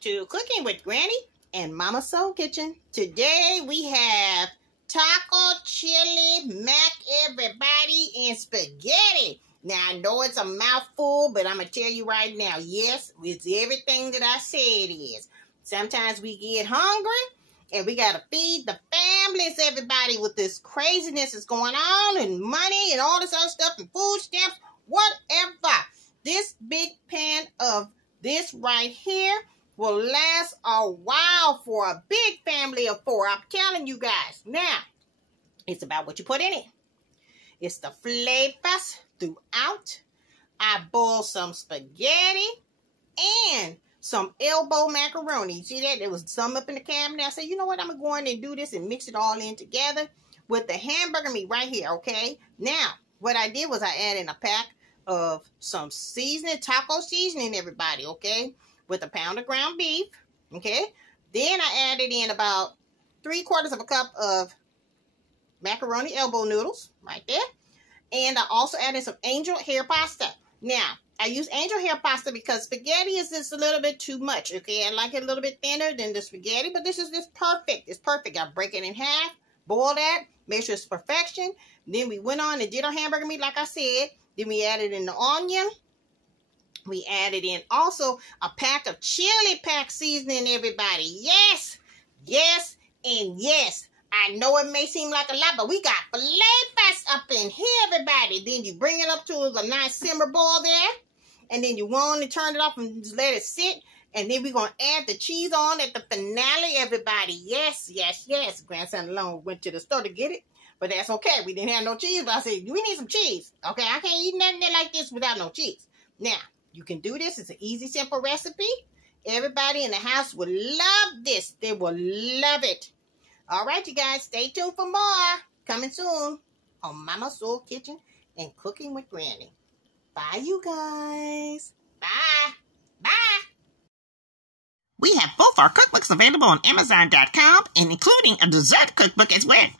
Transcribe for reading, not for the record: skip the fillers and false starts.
to Cooking with Granny and Mama Soul Kitchen. Today we have taco, chili, mac, everybody, and spaghetti. Now, I know it's a mouthful, but I'm going to tell you right now, yes, it's everything that I said it is. Sometimes we get hungry, and we got to feed the families, everybody, with this craziness that's going on, and money, and all this other stuff, and food stamps, whatever. This big pan of this right here will last a while for a big family of 4. I'm telling you guys. Now, it's about what you put in it. It's the flavors throughout. I boiled some spaghetti and some elbow macaroni. You see that? There was some up in the cabinet. I said, you know what? I'm going to go in and do this and mix it all in together with the hamburger meat right here, okay? Now, what I did was I added a pack of some seasoning, taco seasoning, everybody, okay? With a pound of ground beef, okay? Then I added in about 3/4 of a cup of macaroni elbow noodles right there. And I also added some angel hair pasta. Now, I use angel hair pasta because spaghetti is just a little bit too much, okay? I like it a little bit thinner than the spaghetti, but this is just perfect. It's perfect. I break it in half, boil that, make sure it's perfection. Then we went on and did our hamburger meat like I said. Then we added in the onion. We added in also a pack of chili pack seasoning, everybody. Yes, yes, and yes. I know it may seem like a lot, but we got flavors up in here, everybody. Then you bring it up to a nice simmer boil there. And then you want to turn it off and just let it sit. And then we're going to add the cheese on at the finale, everybody. Yes, yes, yes. Grandson alone went to the store to get it. But that's okay. We didn't have no cheese. But I said, we need some cheese. Okay, I can't eat nothing like this without no cheese. Now, you can do this. It's an easy, simple recipe. Everybody in the house will love this. They will love it. All right, you guys, stay tuned for more. Coming soon on Mama Soul Kitchen and Cooking with Granny. Bye, you guys. Bye. Bye. We have both our cookbooks available on Amazon.com and including a dessert cookbook as well.